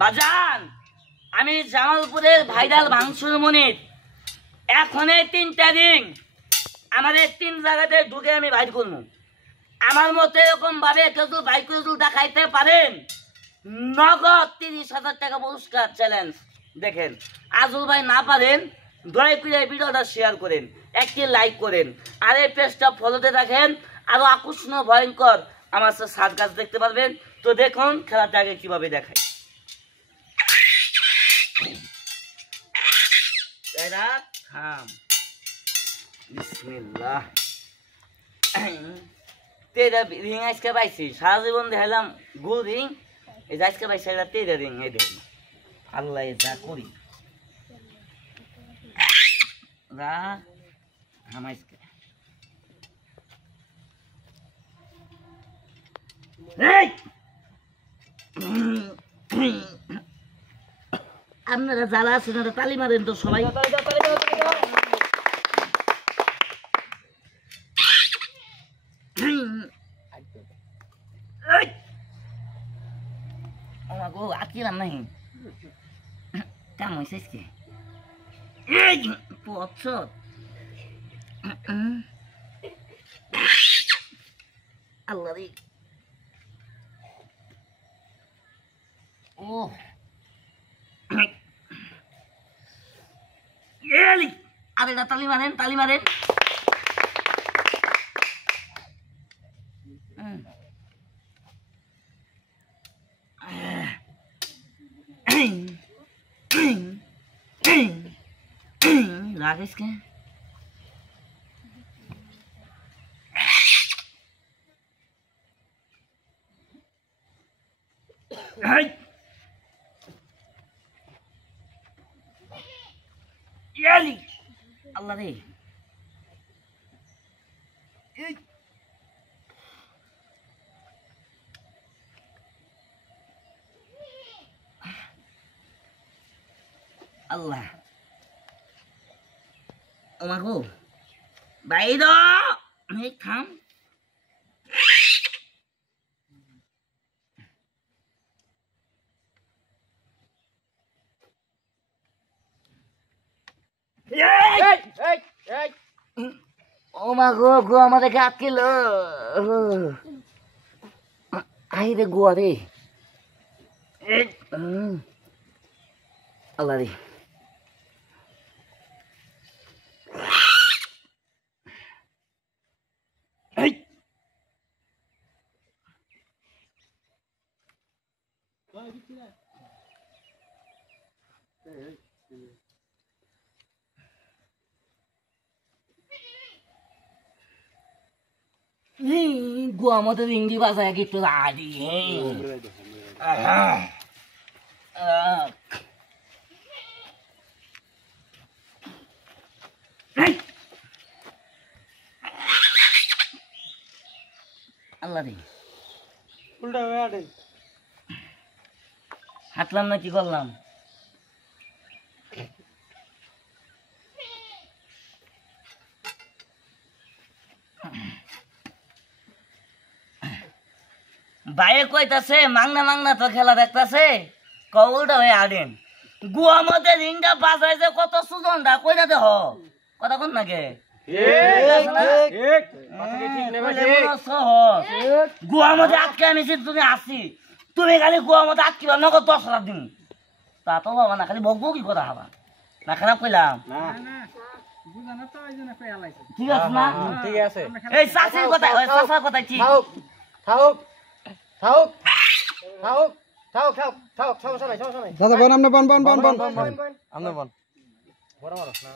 বাজান আমি জামালপুরের ভাইরাল ভাঙচুর মনির এখন 3টা রিং আমাদের 3 জায়গাতে ঢুকে আমি বাইর করবো। আমার মতো এরকম ভাবে কেউ বাইর করে দেখাইতে পারেন নগদ 30,000 টাকা পুরস্কার চ্যালেঞ্জ। দেখেন আজল ভাই না পারেন দয়া করে ভিডিওটা শেয়ার করেন, একটি লাইক করেন, আর এই পেজটা ফলোতে রাখেন। আরো আকর্ষণীয় ভয়ঙ্কর আমার সার্কাস দেখতে পারবেন। তো দেখুন খেলাটা আগে কিভাবে দেখায়। বিসমিল্লাহ তেরা রিং আজকে পাইছি, সারা জীবন দেখালাম গোল রিং, এই যে আজকে পাইছি এটা 13 রিং। এই দেখুন আল্লাহ যা করি আপনারা যারা আছেন তালি মারেন তো সবাই। আটকিলাম নাই কাম হয়েছে পছর আল্লাহ রে। ও আরে না তালি মারেন, তালি মারেন। রাগিস কে আল্লাহ রে। আল্লাহ ওমাগো বাইর থাম। ও মা গো গো আমাদেরকে আটকিল। আই রে গোয়া রে আল্লাহ রে। গোয়া মতো রিঙ্গি বাজায় একটু আদি আল্লাহ রে। হাঁটলাম না কি করলাম? বাইরে কইতাছে মাংনা মাংনা তো খেলা দেখতাছে কবলটা হয়ে আড়েন গুয়া মধ্যে রিংটা বাজায় যে কত সুজনটা কইটা দেহ কথা কোন নাকি গুয়া মধ্যে আটকে আনিছি তুমি আসি তুমি খালি গুয়া মধ্যে আটকিবা নগদ 10,000 দিন তা তো বাবা না খালি বকবো কি কথা হবা না খারাপ কইলাম ঠিক আছে না ঠিক আছে এই চাষির কথা চাষার কথা ঠিক থাকুক থাকুক থাকুক থাকুক থাকুক থাকুক সমস্যা নাই সমস্যা নাই দাদা বন আমনে বন বন বন বন আমনে বন বড় বড় না